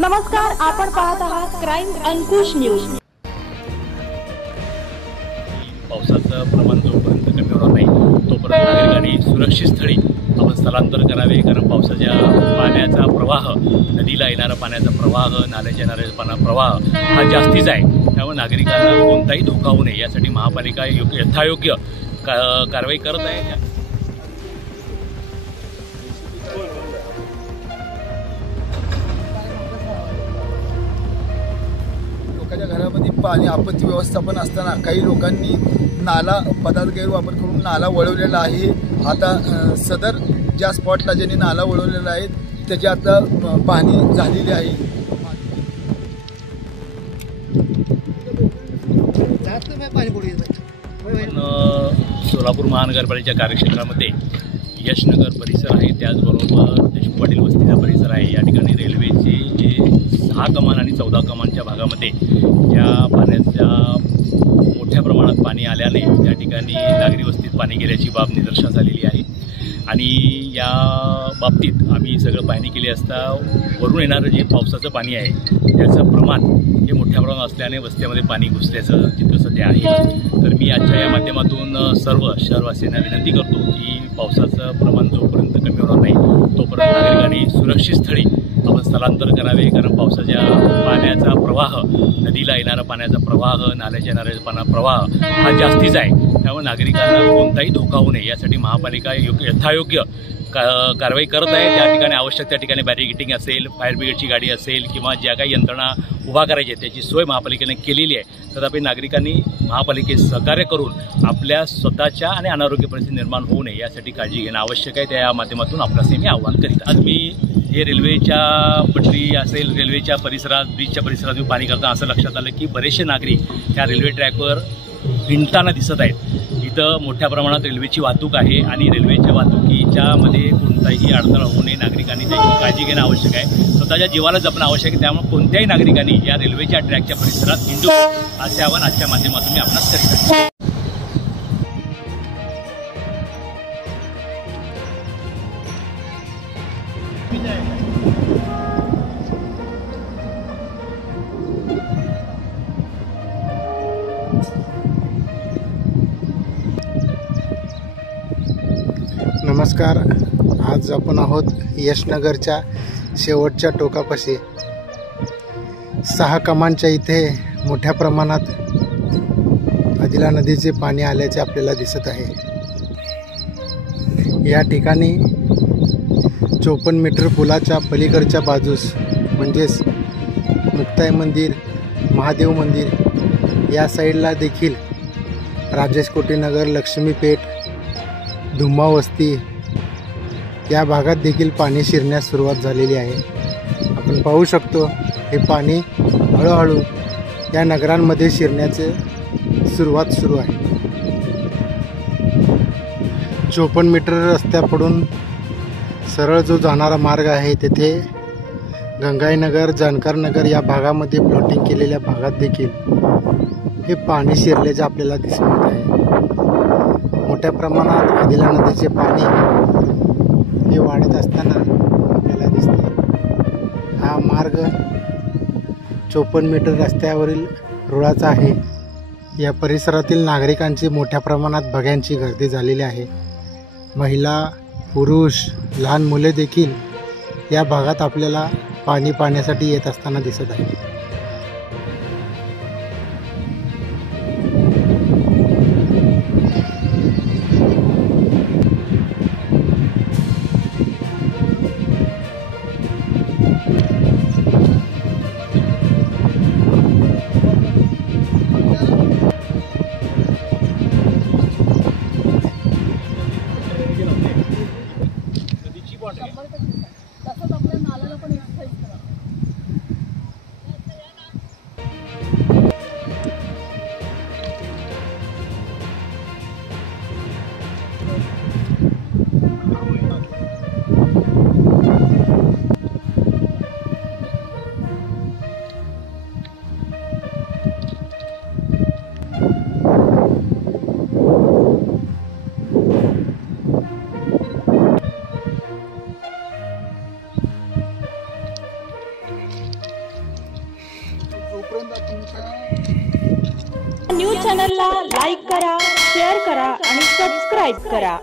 नमस्कार, आपण पाहत आहात क्राईम अंकुश न्यूज। पावसाचं प्रमाण जोपर्यंत कमी होणार नाही तोपर्यंत नागरिकांनी सुरक्षित स्थळी आपण स्थलांतर करावे, कारण पावसाच्या पाण्याचा प्रवाह, नदीला येणारा पाण्याचा प्रवाह, नाल्याच्या येणारा प्रवाह हा जास्तीच आहे। त्यामुळे नागरिकांना कोणताही धोका होऊ नये यासाठी महापालिका यथायोग्य कारवाई करत आहे। लोकांच्या घरामध्ये पाणी आपत्ती व्यवस्थापन असताना काही लोकांनी नाला पदार्थ गैरवापर करून नाला वळवलेला आहे। आता सदर ज्या स्पॉटला ज्यांनी नाला वळवलेला आहे त्याचे आता पाणी झालेले आहे। सोलापूर महानगरपालिकेच्या कार्यक्षेत्रामध्ये यशनगर परिसर आहे, त्याचबरोबर देशमुख पाटील वस्तीचा परिसर आहे। या ठिकाणी रेल्वेचे जे 6 कमान आणि 14 कमानच्या भागामध्ये ज्या पाण्याच्या मोठ्या प्रमाणात पाणी आल्याने त्या ठिकाणी नागरी वस्तीत पाणी गेल्याची बाब निदर्शनास आलेली आहे। आणि या बाबतीत आम्ही सगळं पाहणी केली असता वरून येणारं जे पावसाचं पाणी आहे त्याचं प्रमाण हे मोठ्या प्रमाणात असल्याने वस्त्यामध्ये पाणी घुसल्याचं चित्र सध्या आहे। तर मी आजच्या या माध्यमातून सर्व शहरवासियांना विनंती करतो की पावसाचं प्रमाण जोपर्यंत कमी होणार नाही तोपर्यंत नागरिकांनी सुरक्षित स्थळी आपण स्थलांतर करावे, कारण पावसाच्या पाण्याचा प्रवाह, नदीला येणारा पाण्याचा प्रवाह, नाल्याच्या येणारा प्रवाह हा जास्तीच आहे। त्यामुळे नागरिकांना कोणताही धोका होऊ नये यासाठी महापालिका यथायोग्य कारवाई करत आहे। त्या ठिकाणी आवश्यक त्या ठिकाणी बॅरिकेडिंग असेल, फायर ब्रिगेडची गाडी असेल किंवा ज्या काही यंत्रणा उभा करायची आहे त्याची सोय महापालिकेने केलेली आहे। तथापि नागरिकांनी महापालिकेस सहकार्य करून आपल्या स्वतःच्या आणि अनारोग्य परिस्थिती निर्माण होऊ नये यासाठी काळजी घेणं आवश्यक आहे। त्या माध्यमातून आपल्यास मी आव्हान करीत आज मी हे रेल्वेच्या पटरी असेल, रेल्वेच्या परिसरात, ब्रिजच्या परिसरात पाणी करताना असं लक्षात आलं की बरेचसे नागरिक त्या रेल्वे ट्रॅकवर हिंडताना दिसत आहेत। इथं मोठ्या प्रमाणात रेल्वेची वाहतूक आहे आणि रेल्वेच्या वाहतुकीच्यामध्ये कोणताही अडथळा होऊ नये, नागरिकांनी त्याची काळजी घेणं आवश्यक आहे। स्वतःच्या जीवाला जपणं आवश्यक आहे। त्यामुळे कोणत्याही नागरिकांनी या रेल्वेच्या ट्रॅकच्या परिसरात हिंडू असे आवाहन आजच्या माध्यमातून मी आपणास करीत आहे। नमस्कार, आज आपण आहोत यशनगरच्या शेवटच्या टोकापाशी 6 कमानच्या इथे मोठ्या प्रमाणात आदिला नदीचे पाणी आल्याचे आपल्याला दिसत आहे। या ठिकाणी 54 मीटर पुलाच्या पलीकडच्या बाजूस म्हणजेच मुक्ताई मंदिर, महादेव मंदिर या साईडला देखील राजेश कोटीनगर, लक्ष्मीपेठ, धुम्मा वस्ती या भागात देखील पाणी शिरण्यास सुरुवात झालेली आहे। आपण पाहू शकतो हे पाणी हळूहळू या नगरांमध्ये शिरण्याचे सुरुवात सुरू आहे। 54 मीटर रस्त्याकडून सरळ जो जाणारा मार्ग आहे तेथे गंगाईनगर, जानकारनगर या भागामध्ये प्लॉटिंग केलेल्या भागात देखील हे पाणी शिरल्याचे आपल्याला दिसून येत आहे। मोठ्या प्रमाणात आदिला नदीचे पाणी हे वाढत असताना आपल्याला दिसते। हा मार्ग 54 मीटर रस्त्यावरील रुळाचा आहे। या परिसरातील नागरिकांची मोठ्या प्रमाणात बघ्यांची गर्दी झालेली आहे। महिला, पुरुष, लहान मुले देखील या भागात आपल्याला पाणी पाण्यासाठी येत असताना दिसत आहे। तोपर्यंत आपण न्यूज चॅनलला लाईक करा, शेअर करा आणि सबस्क्राईब करा.